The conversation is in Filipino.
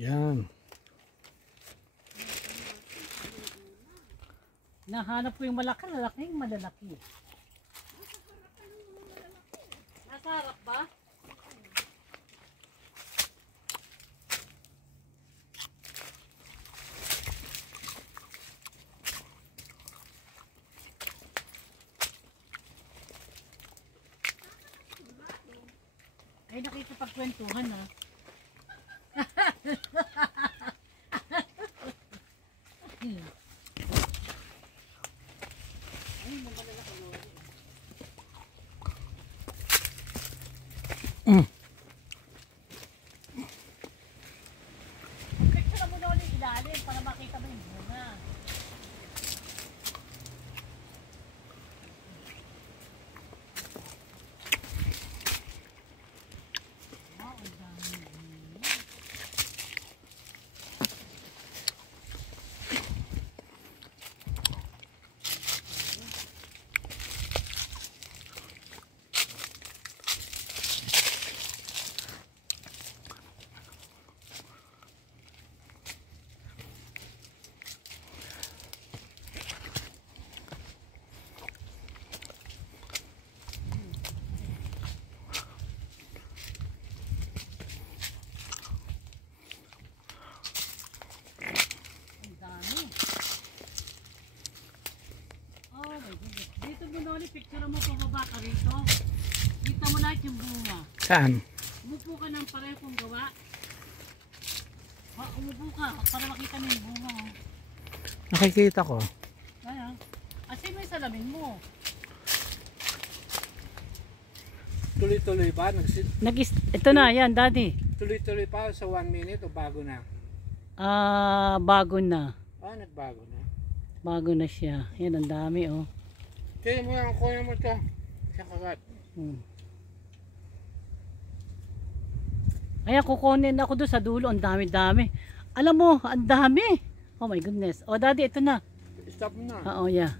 Yan. Nahanap ko yung malaki, malalaki. Nasa harap ba? Ay, nakikipagkwentuhan ha. Picture mo na ulit ilalim para makita mo yung bunga. Wow, ang dami bunga. Dito mo na ulit, picture mo pababa ka rito. Kita mo lahat yung bunga. Saan? Umupo ka ng pareho kong gawa. Umupo ka para makita mo yung bunga. Nakikita ko. Kaya, asin mo yung salamin mo. Tuloy-tuloy pa? Ito na, yan, daddy. Tuloy-tuloy pa sa 1 minute o bago na? Bago na. Nagbago na. Bago na siya. Yan, ang dami, oh. Kaya mo yan, kuya mo ito. Sa kagat. Ayan, kukunin ako doon sa dulo. Ang dami-dami. Alam mo, ang dami. Oh my goodness. Oh, daddy, ito na. Stop mo na. Oo, yeah.